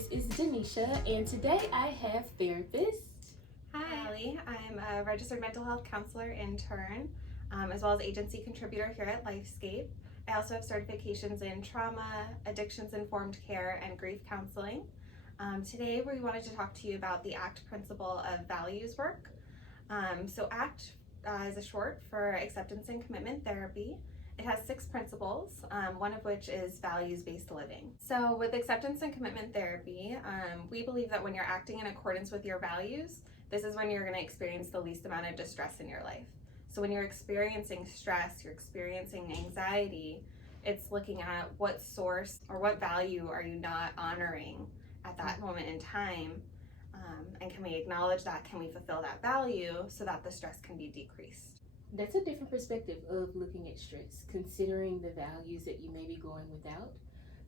This is Danesha, and today I have therapist. Hi, Ally. I'm a registered mental health counselor intern, as well as agency contributor here at Lifescape. I also have certifications in trauma, addictions-informed care, and grief counseling. Today we wanted to talk to you about the ACT principle of values work. So ACT is a short for acceptance and commitment therapy. It has 6 principles, one of which is values-based living. So with acceptance and commitment therapy, we believe that when you're acting in accordance with your values, this is when you're going to experience the least amount of distress in your life. So when you're experiencing stress, you're experiencing anxiety, it's looking at what source or what value are you not honoring at that moment in time, and can we acknowledge that? Can we fulfill that value so that the stress can be decreased? That's a different perspective of looking at stress, considering the values that you may be going without.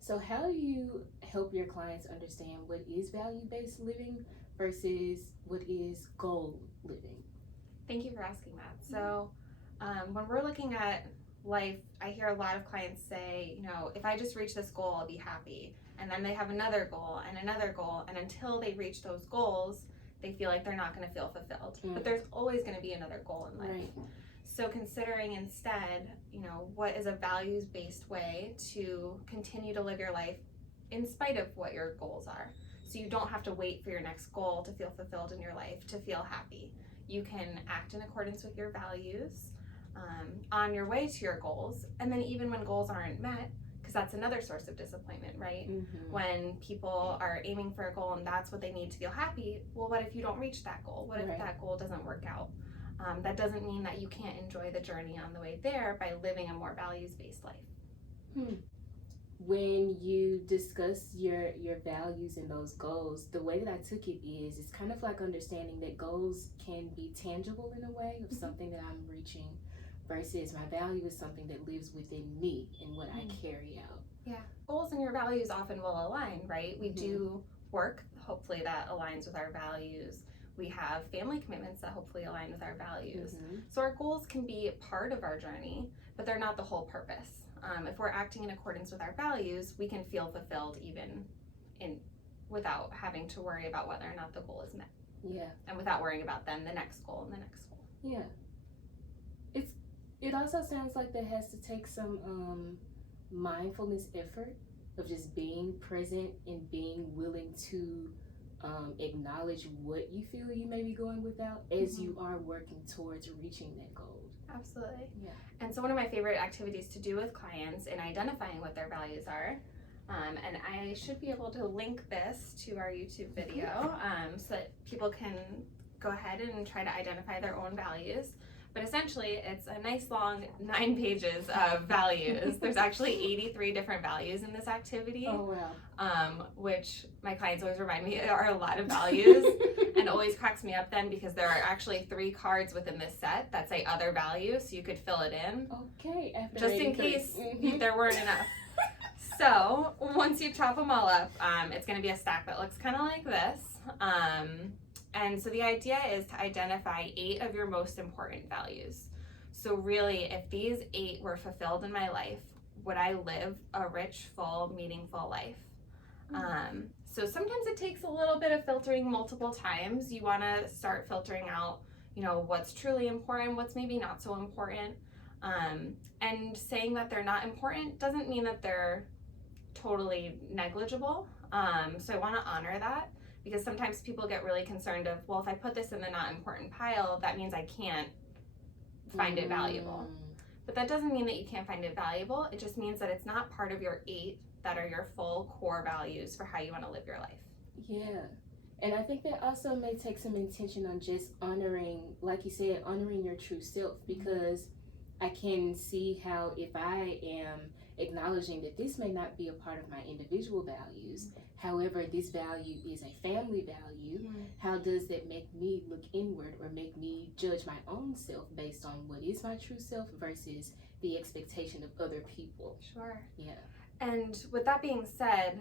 So how do you help your clients understand what is value-based living versus what is goal living? Thank you for asking that. So when we're looking at life, I hear a lot of clients say, if I just reach this goal, I'll be happy. And then they have another goal, and until they reach those goals, they feel like they're not going to feel fulfilled. But there's always going to be another goal in life. Right. So considering instead, what is a values-based way to continue to live your life in spite of what your goals are. So you don't have to wait for your next goal to feel fulfilled in your life, to feel happy. You can act in accordance with your values on your way to your goals. And then even when goals aren't met, because that's another source of disappointment, right? Mm-hmm. When people are aiming for a goal and that's what they need to feel happy, well, what if you don't reach that goal? What if that goal doesn't work out? That doesn't mean that you can't enjoy the journey on the way there by living a more values-based life. When you discuss your values and those goals, the way that I took it is, it's kind of like understanding that goals can be tangible in a way of something that I'm reaching, versus my value is something that lives within me and what I carry out. Yeah, goals and your values often will align, right? We do work, hopefully that aligns with our values. We have family commitments that hopefully align with our values. So our goals can be a part of our journey, but they're not the whole purpose. If we're acting in accordance with our values, we can feel fulfilled even without having to worry about whether or not the goal is met. Yeah. And without worrying about then the next goal and the next goal. Yeah. It also sounds like that has to take some mindfulness effort of just being present and being willing to acknowledge what you feel you may be going without as you are working towards reaching that goal. Absolutely. Yeah. And so one of my favorite activities to do with clients in identifying what their values are, and I should be able to link this to our YouTube video so that people can go ahead and try to identify their own values. But essentially, it's a nice long 9 pages of values. There's actually 83 different values in this activity. Oh, wow. Which my clients always remind me are a lot of values, and always cracks me up then because there are actually 3 cards within this set that say other values, so you could fill it in. Okay. Just in case there weren't enough. So once you chop them all up, it's going to be a stack that looks kind of like this. And so the idea is to identify 8 of your most important values. So really, if these 8 were fulfilled in my life, would I live a rich, full, meaningful life? So sometimes it takes a little bit of filtering multiple times. You want to start filtering out, what's truly important, what's maybe not so important. And saying that they're not important doesn't mean that they're totally negligible. So I want to honor that. Because sometimes people get really concerned of, well, if I put this in the not important pile, that means I can't find it valuable. But that doesn't mean that you can't find it valuable. It just means that it's not part of your 8 that are your full core values for how you want to live your life. Yeah. And I think that also may take some intention on just honoring, like you said, honoring your true self, because I can see how if I am acknowledging that this may not be a part of my individual values, however, this value is a family value, how does that make me look inward or make me judge my own self based on what is my true self versus the expectation of other people? Sure. Yeah. And with that being said,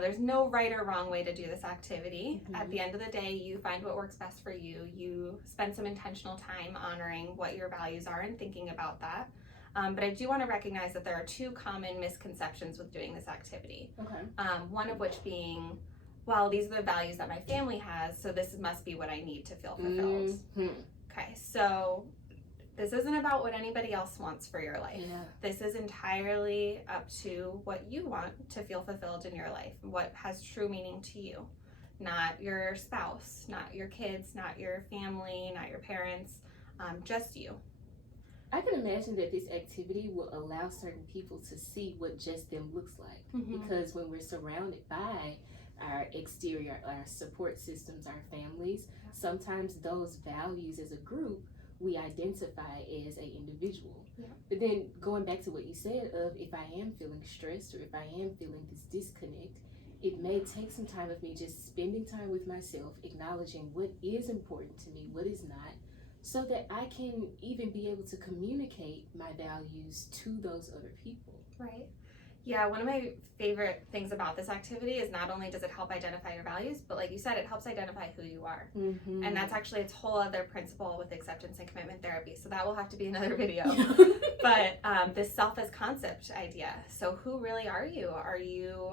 there's no right or wrong way to do this activity. At the end of the day, you find what works best for you. You spend some intentional time honoring what your values are and thinking about that. But I do want to recognize that there are 2 common misconceptions with doing this activity. Okay. One of which being well, these are the values that my family has, so this must be what I need to feel fulfilled. Okay, so this isn't about what anybody else wants for your life. This is entirely up to what you want to feel fulfilled in your life, what has true meaning to you. Not your spouse, not your kids, not your family, not your parents, just you. I can imagine that this activity will allow certain people to see what just them looks like. Because when we're surrounded by our exterior, our support systems, our families, sometimes those values as a group, we identify as an individual. But then going back to what you said of if I am feeling stressed or if I am feeling this disconnect, it may take some time of me just spending time with myself, acknowledging what is important to me, what is not, so that I can even be able to communicate my values to those other people. Right. Yeah, one of my favorite things about this activity is not only does it help identify your values, but like you said, it helps identify who you are. And that's actually its whole other principle with acceptance and commitment therapy. So that will have to be another video. But this self as concept idea. So who really are you? Are you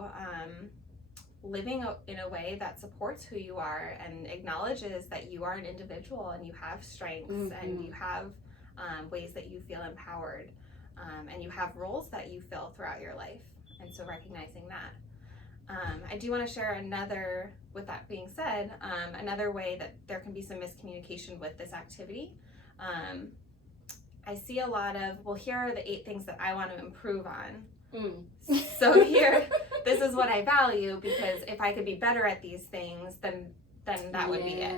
living in a way that supports who you are and acknowledges that you are an individual and you have strengths and you have ways that you feel empowered and you have roles that you fill throughout your life, and so recognizing that. I do want to share another, with that being said, another way that there can be some miscommunication with this activity. I see a lot of, well, here are the 8 things that I want to improve on. So here, this is what I value, because if I could be better at these things, then that would be it.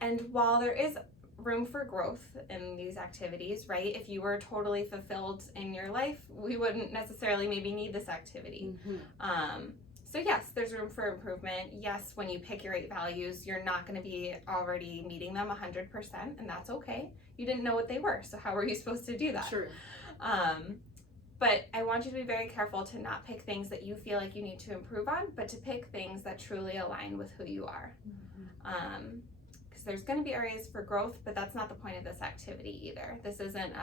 And while there is room for growth in these activities, right? If you were totally fulfilled in your life, we wouldn't necessarily maybe need this activity. So yes, there's room for improvement. Yes, when you pick your 8 values, you're not going to be already meeting them 100%, and that's okay. You didn't know what they were, so how were you supposed to do that? Sure. But I want you to be very careful to not pick things that you feel like you need to improve on, but to pick things that truly align with who you are. Because there's going to be areas for growth, but that's not the point of this activity either. This isn't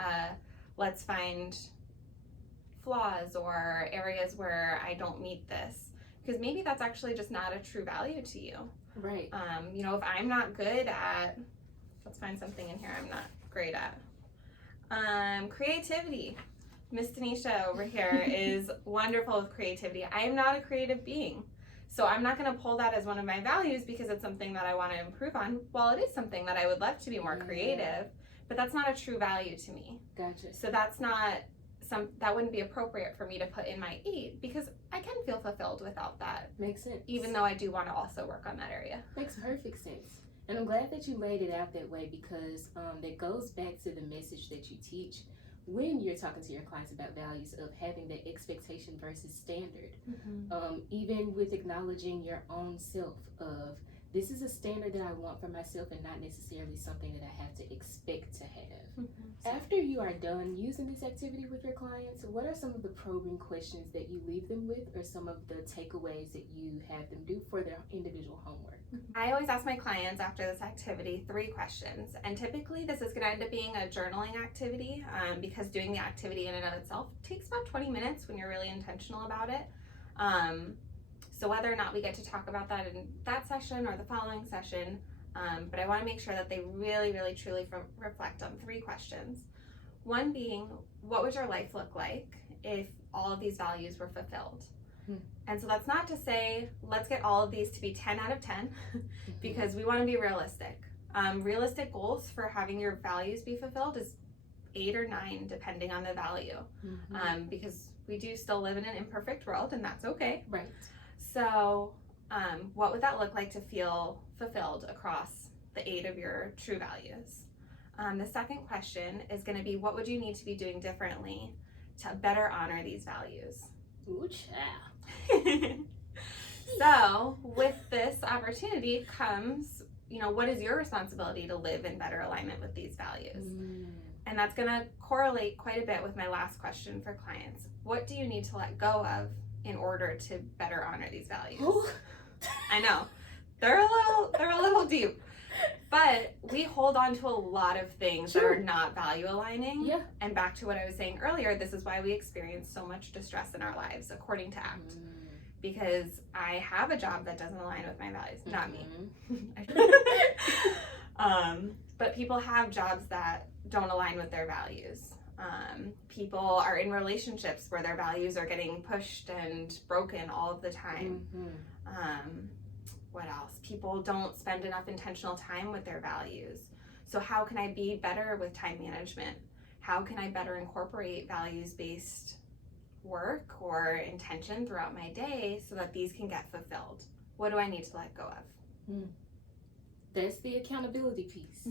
let's find flaws or areas where I don't meet this, because maybe that's actually just not a true value to you. Right. You know, if I'm not good at, let's find something in here I'm not great at. Creativity. Miss Danesha over here is wonderful with creativity. I am not a creative being. So I'm not going to pull that as one of my values because it's something that I want to improve on. Well, it is something that I would love to be more creative, but that's not a true value to me. Gotcha. So that's not that wouldn't be appropriate for me to put in my 8, because I can feel fulfilled without that. Makes sense. Even though I do want to also work on that area. Makes perfect sense. And I'm glad that you laid it out that way, because that goes back to the message that you teach when you're talking to your clients about values, of having that expectation versus standard. Even with acknowledging your own self of, this is a standard that I want for myself and not necessarily something that I have to expect to have. After you are done using this activity with your clients, what are some of the probing questions that you leave them with, or some of the takeaways that you have them do for their individual homework? I always ask my clients after this activity 3 questions, and typically this is going to end up being a journaling activity, because doing the activity in and of itself takes about 20 minutes when you're really intentional about it. So whether or not we get to talk about that in that session or the following session, but I want to make sure that they really, really, truly reflect on 3 questions. One being, what would your life look like if all of these values were fulfilled? And so that's not to say, let's get all of these to be 10 out of 10, because we want to be realistic. Realistic goals for having your values be fulfilled is 8 or 9, depending on the value, because we do still live in an imperfect world, and that's okay. Right. So what would that look like to feel fulfilled across the 8 of your true values? The second question is going to be, what would you need to be doing differently to better honor these values? Ooh, child. So with this opportunity comes, what is your responsibility to live in better alignment with these values? And that's going to correlate quite a bit with my last question for clients. What do you need to let go of in order to better honor these values? I know, they're a little deep, but we hold on to a lot of things that are not value aligning. And back to what I was saying earlier, this is why we experience so much distress in our lives, according to ACT. because I have a job that doesn't align with my values. Not me. But people have jobs that don't align with their values. People are in relationships where their values are getting pushed and broken all of the time. What else? People don't spend enough intentional time with their values. So how can I be better with time management? How can I better incorporate values-based work or intention throughout my day so that these can get fulfilled? What do I need to let go of? That's the accountability piece.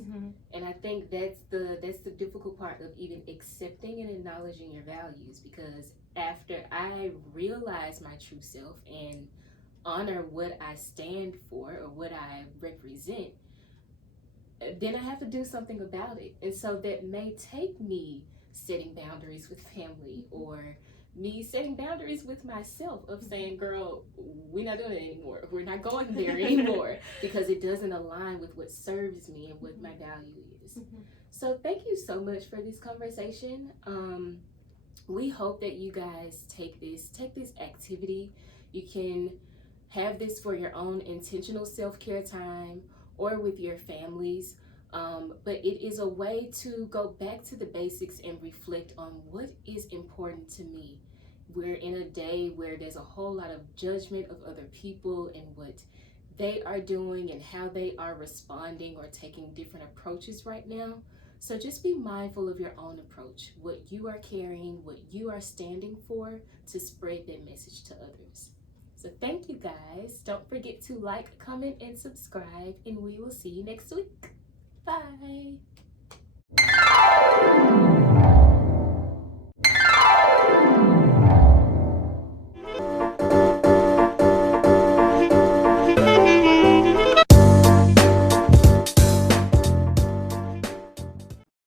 And I think that's the difficult part of even accepting and acknowledging your values, because after I realize my true self and honor what I stand for or what I represent, then I have to do something about it. And so that may take me setting boundaries with family, or me setting boundaries with myself of saying, girl, we're not doing it anymore. We're not going there anymore because it doesn't align with what serves me and what my value is. So thank you so much for this conversation. We hope that you guys take this activity. You can have this for your own intentional self-care time or with your families. But it is a way to go back to the basics and reflect on what is important to me. We're in a day where there's a whole lot of judgment of other people and what they are doing and how they are responding or taking different approaches right now. So just be mindful of your own approach, what you are carrying, what you are standing for, to spread that message to others. So thank you guys. Don't forget to like, comment, and subscribe, and we will see you next week. Bye.